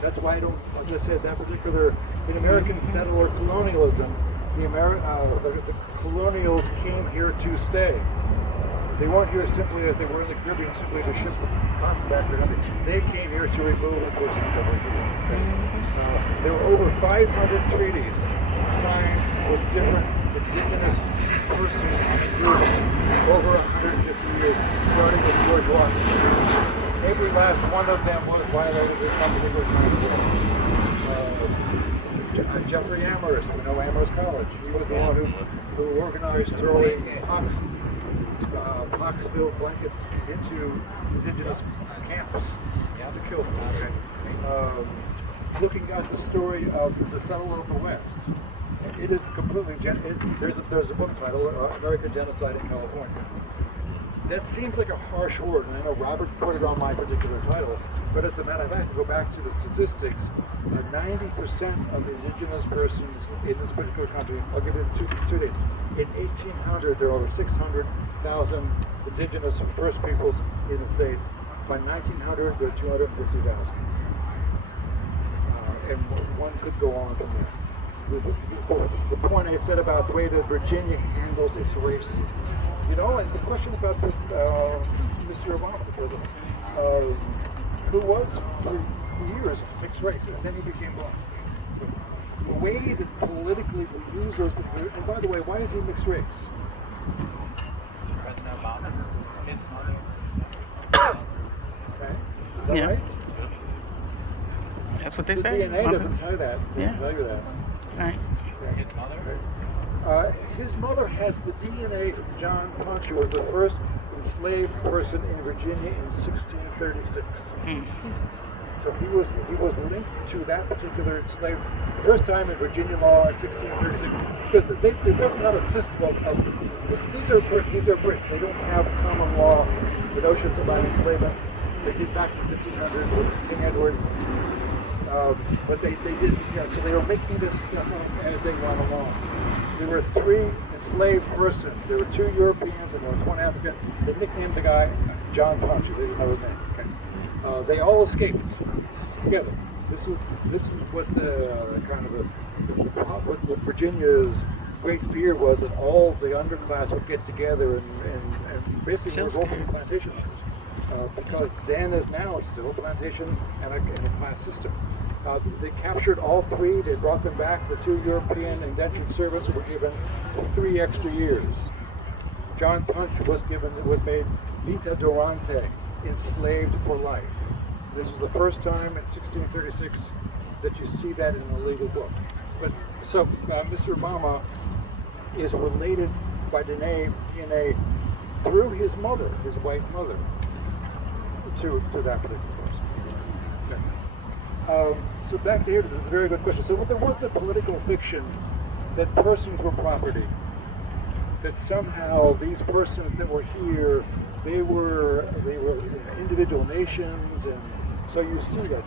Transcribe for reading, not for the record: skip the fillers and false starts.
That's why I don't, as I said, that particular, in American settler colonialism, the colonials came here to stay. They weren't here simply as they were in the Caribbean, simply to ship the cotton back to their country. They came here to remove the persons that were here. There were over 500 treaties signed with different indigenous persons and groups over 150 years, starting with George Washington. Every last one of them was violated in some particular kind of way. Jeffrey Amherst, we know Amherst College. He was the one who organized throwing pox-filled blankets into indigenous camps to kill them. Looking at the story of the settler of the West, it is completely. There's a book titled "American Genocide in California." That seems like a harsh word, and I know Robert put it on my particular title, but as a matter of fact, go back to the statistics, 90% of the indigenous persons in this particular country, I'll give it two dates. In 1800, there were over 600,000 indigenous first peoples in the States. By 1900, there are 250,000. And one could go on from there. The point I said about the way that Virginia handles its race, and the question about Mr. Obama, the president, who was for years mixed race, and then he became black. The way that politically we use those, and by the way, why is he mixed race? President Obama, his mother. Okay. Is that right? That's what they The say. DNA doesn't tell you that. Yeah. Tell you that. Right. His mother? His mother has the DNA from John Punch, who was the first enslaved person in Virginia in 1636. So he was linked to that particular enslaved, first time in Virginia law in 1636, because there was not a system of these are Brits. They don't have common law, the notions about enslavement. They did back in the 1500s with King Edward. But they did, so they were making this stuff up as they went along. There were 3 enslaved persons. There were 2 Europeans and there was 1 African. They nicknamed the guy John Punch. They didn't know his name. Okay. They all escaped together. This was what what Virginia's great fear was, that all the underclass would get together and basically revolt the plantation owners. Because then as now it's still a plantation and a class system. They captured all 3. They brought them back. The 2 European indentured servants were given 3 extra years. John Punch was made vita durante, enslaved for life. This was the first time in 1636 that you see that in a legal book. But so Mr. Obama is related by DNA through his mother, his white mother, to that particular person. Okay. So back to here, this is a very good question. So there was the political fiction that persons were property, that somehow these persons that were here, they were individual nations, and so you see that.